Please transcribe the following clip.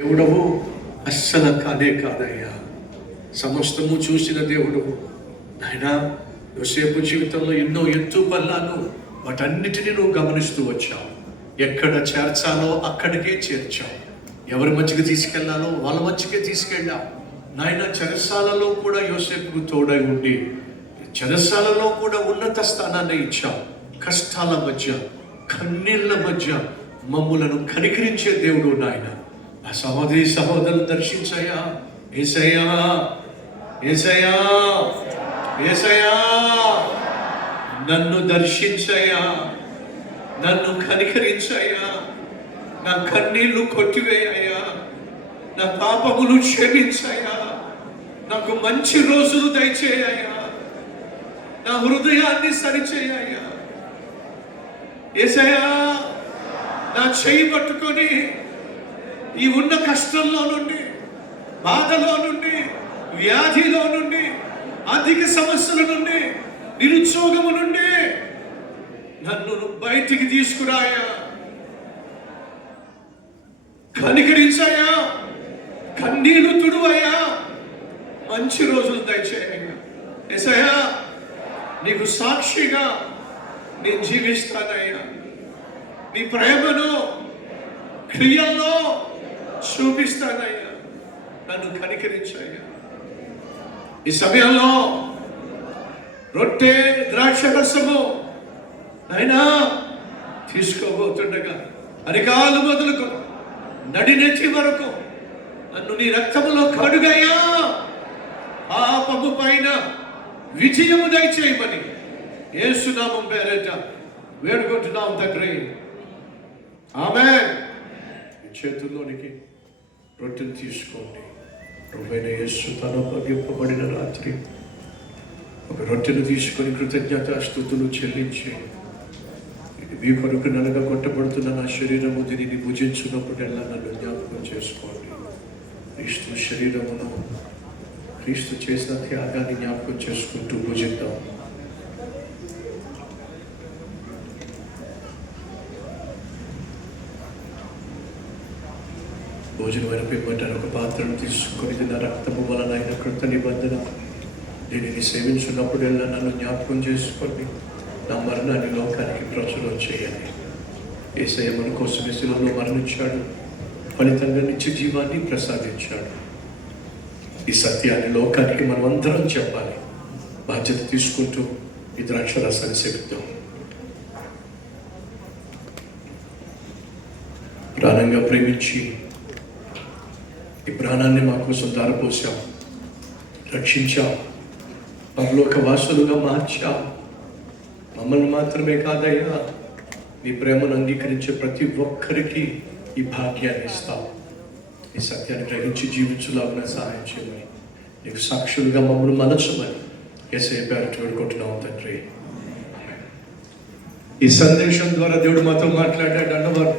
దేవుడవు అస్సలు కాదే కాదయ్యా. సమస్తము చూసిన దేవుడవు ఆయన. యోసేపు జీవితంలో ఎన్నో ఎత్తు పల్లాలు, వాటన్నిటిని నువ్వు గమనిస్తూ వచ్చావు. ఎక్కడ చేర్చాలో అక్కడికే చేర్చావు. ఎవరి మంచిగా తీసుకెళ్లాలో వాళ్ళ మంచిగా తీసుకెళ్ళావు నాయన. చెరసాలలో కూడా యోసేపుకు తోడై ఉండి చెరసాలలో కూడా ఉన్నత స్థానాన్ని ఇచ్చావు. కష్టాల మధ్య, కన్నీళ్ల మధ్య మమ్ములను కనికరించే దేవుడు నాయన. ఆ సహోదరి సహోదరులు దర్శించయ్యా. యేసయ్యా, యేసయ్యా, యేసయ్యా, నన్ను దర్శించయ్యా, నన్ను కనికరించయ్యా, నా కన్నీళ్లు కొట్టివేయ్యా, నా పాపములు క్షమించయ్యా, నాకు మంచి రోజులు దయచేయ్యా, నా హృదయాన్ని సరిచేయ్యా. యేసయ్యా, నా చేయి పట్టుకొని ఈ ఉన్న కష్టంలో నుండి, బాధలో నుండి, వ్యాధిలో నుండి, ఆర్థిక సమస్యల నుండి, నిరుద్యోగము నుండి నన్ను బయటికి తీసుకురాయా, కనికరించాయా, కన్నీళ్లు తుడువయ్యా, మంచి రోజులు దయచేయ్యా. యేసయ్యా, నీకు సాక్షిగా నేను జీవిస్తానయ్యా. నీ ప్రేమను క్రియల్లో చూపిస్తానయ్యా. నన్ను కనికరించయ్యా. ఈ సమయంలో రొట్టె ద్రాక్ష రసము అయినా తీసుకోబోతుండగా అరికాలు మొదలుకు నడినెత్తి వరకు నన్ను నీ రక్తములో కడుగయ్యా. పాపము పైన విజయము దయచేయమని యేసు నామం పేరిట వేడుకుంటున్నాం తండ్రి. ఆమేన్. చేతుల్లోనికి రొట్టెను తీసుకోండి. ప్రభువైన యేసు తన అప్పగింపబడిన రాత్రి ఒక రొట్టెను తీసుకొని కృతజ్ఞతాస్తుతులు చెల్లించి, ఇది మీ కొరకు నలుగా కొట్టబడుతున్న నా శరీరము, దీనిని భుజించినప్పుడల్లా నన్ను జ్ఞాపకం చేసుకోండి. క్రీస్తు శరీరమును, క్రీస్తు చేసిన త్యాగాన్ని జ్ఞాపకం చేసుకుంటూ భుజిద్దాం. భోజనమైన పిమ్మట ఒక పాత్రను తీసుకొని, ఇది నా రక్తము వలన అయిన కృత నిబంధన, దీనిని సేవించున్నప్పుడల్లా నన్ను జ్ఞాపకం చేసుకోండి. నా మరణాన్ని లోకానికి ప్రచురం చేయండి. యేసయ్య మన కోసం శిలువలో మరణించాడు, ఫలితంగా నిత్య జీవాన్ని ప్రసాదించాడు. ఈ సత్యాన్ని లోకానికి మనం అందరం చెప్పాలి. బాధ్యత తీసుకుంటూ ఈ ద్రాక్ష రసాన్ని సేవిద్దాం. ప్రాణంగా ప్రేమించి ఈ ప్రాణాన్ని మా కోసం ధారపోసాం, రక్షించాం, పరలోక వాసులుగా మార్చాం. మమ్మల్ని మాత్రమే కాదయ్యా, నీ ప్రేమను అంగీకరించే ప్రతి ఒక్కరికి ఈ భాగ్యాన్ని ఇస్తాం. ఈ సత్యాన్ని గ్రహించి జీవించులాగా సహాయం చేయమని, నీకు సాక్షులుగా మమ్మల్ని మలచమని యేసయ్య పేరట వేడుకుంటున్నాం తండ్రి. ఈ సందేశం ద్వారా దేవుడు మాతో మాట్లాడాడు అన్నవారు